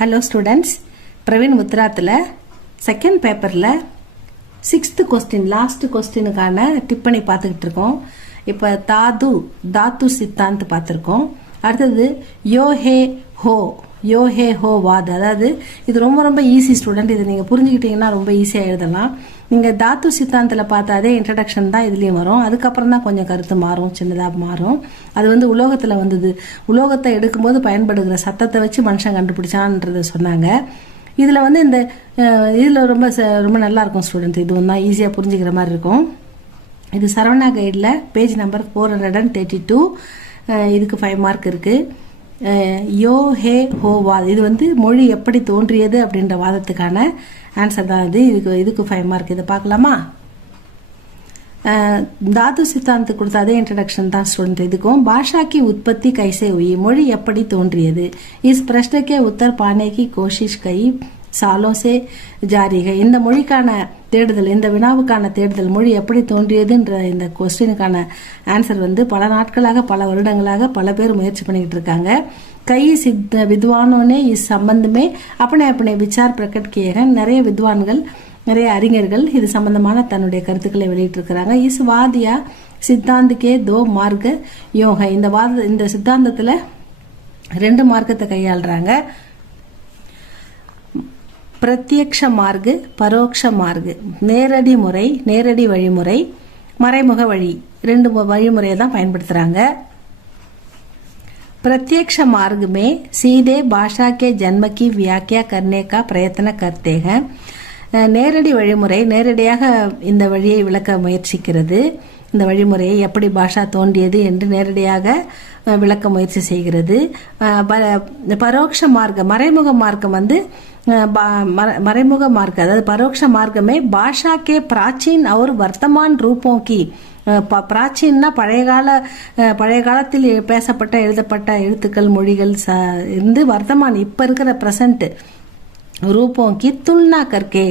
Hello students, Praveen உத்ராத்தில் second பேப்பரில் 6th question last கொஸ்டினுக்கான டிப்பணி பார்த்துக்கிட்டு இருக்கோம். இப்போ தாத்து சித்தாந்த் பார்த்துருக்கோம். அடுத்தது யோ ஹே ஹோ வாத். அதாவது இது ரொம்ப ரொம்ப ஈஸி ஸ்டூடெண்ட். இது நீங்கள் புரிஞ்சுக்கிட்டீங்கன்னா ரொம்ப ஈஸியாக எழுதலாம். நீங்கள் தாத்து சித்தாந்தில் பார்த்த அதே இன்ட்ரடக்ஷன் தான் இதுலேயும் வரும். அதுக்கப்புறம் தான் கொஞ்சம் கருத்து மாறும், சின்னதாக மாறும். அது உலோகத்தில் வந்தது. உலோகத்தை எடுக்கும்போது பயன்படுகிற சத்தத்தை வச்சு மனுஷன் கண்டுபிடிச்சான்றதை சொன்னாங்க. இதில் இந்த இதில் ரொம்ப நல்லா இருக்கும் ஸ்டூடெண்ட். இது ஒன்றா ஈஸியாக புரிஞ்சுக்கிற மாதிரி இருக்கும். இது சரவணா கைடில் பேஜ் நம்பர் 432. இதுக்கு 5 மார்க் இருக்குது. யோ ஹே ஹோ வாத். இது மொழி எப்படி தோன்றியது அப்படின்ற வாதத்துக்கான ஆன்சர் தான் இது. இதுக்கு 5 மார்க். இதை பார்க்கலாமா? தாத்து சித்தாந்த் கொடுத்த அதே இன்ட்ரடக்ஷன் தான் ஸ்டூடெண்ட். இதுக்கும் பாஷா की उत्पत्ति कैसे हुई, மொழி எப்படி தோன்றியது, இஸ் प्रश्न के उत्तर पाने की कोशिश कई सालों से जारी है. இந்த மொழிக்கான தேடுதல், இந்த வினாவுக்கான தேடுதல், மொழி எப்படி தோன்றியதுன்ற இந்த கொஸ்டினுக்கான ஆன்சர் பல நாட்களாக, பல வருடங்களாக பல பேர் முயற்சி பண்ணிக்கிட்டு இருக்காங்க. कई विद्वानों ने इस संबंध में अपने अपने विचार प्रकट किए हैं. நிறைய வித்வான்கள், நிறைய அறிஞர்கள் இது சம்பந்தமான தன்னுடைய கருத்துக்களை வெளியிட்டிருக்கிறாங்க. இஸ் வாதியா சித்தாந்துக்கே 2 மார்க்க யோக. இந்த சித்தாந்தத்தில் 2 மார்க்கத்தை கையாளுறாங்க. பிரத்யக்ஷ மார்க்கு, பரோட்ச மார்க்கு. நேரடி முறை, நேரடி வழிமுறை, மறைமுக வழி, 2 வழிமுறையை தான் பயன்படுத்துறாங்க. प्रत्यक्ष मार्ग में सीधे भाषा के जन्म की व्याख्या करने का प्रयत्न करते हैं. நேரடி வழிமுறை நேரடியாக இந்த வழியை விளக்க முயற்சிக்கிறது. இந்த வழிமுறையை எப்படி பாஷா தோன்றியது என்று நேரடியாக விளக்க முயற்சி செய்கிறது. பரோட்ச மார்க்கம், மறைமுக மார்க்கம் மறைமுக மார்க்கம், அதாவது பரோட்ச மார்க்கமே பாஷா கே பிராச்சீன் और वर्तमान रूपों की. பிராச்சீன்னா பழைய காலத்தில் பேசப்பட்ட எழுதப்பட்ட எழுத்துக்கள், மொழிகள் இருந்து வர்த்தமான் இப்ப இருக்கிற பிரசன்ட் रूपों की तुलना करके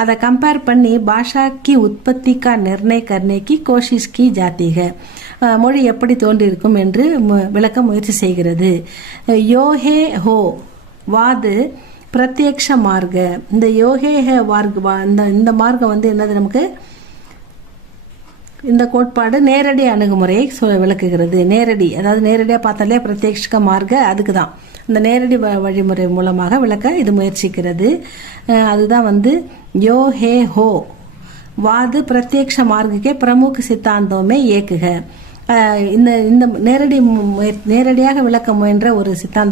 அதை கம்பேர் பண்ணி பாஷா की उत्पत्ति का निर्णय करने की कोशिश की जाती है. மொழி எப்படி தோன்றியிருக்கும் என்று விளக்க முயற்சி செய்கிறது. யோஹே ஹோ வாது பிரத்யக்ஷ மார்க்க. இந்த யோஹே ஹே இந்த மார்க்கம் என்னது, நமக்கு இந்த கோட்பாடு நேரடி அணுகுமுறையை விளக்குகிறது. நேரடி, அதாவது நேரடியாக பார்த்தாலே பிரத்யக்ஷ மார்க்க, அதுக்கு தான் இந்த நேரடி வழிமுறை மூலமாக விளக்க இது முயற்சிக்கிறது. அதுதான் யோ ஹே ஹோ வாது பிரத்யக்ஷ மார்க்கே பிரமுக சித்தாந்தமே ஏக்குக. இந்த நேரடியாக விளக்க முயன்ற ஒரு சித்தாந்தம்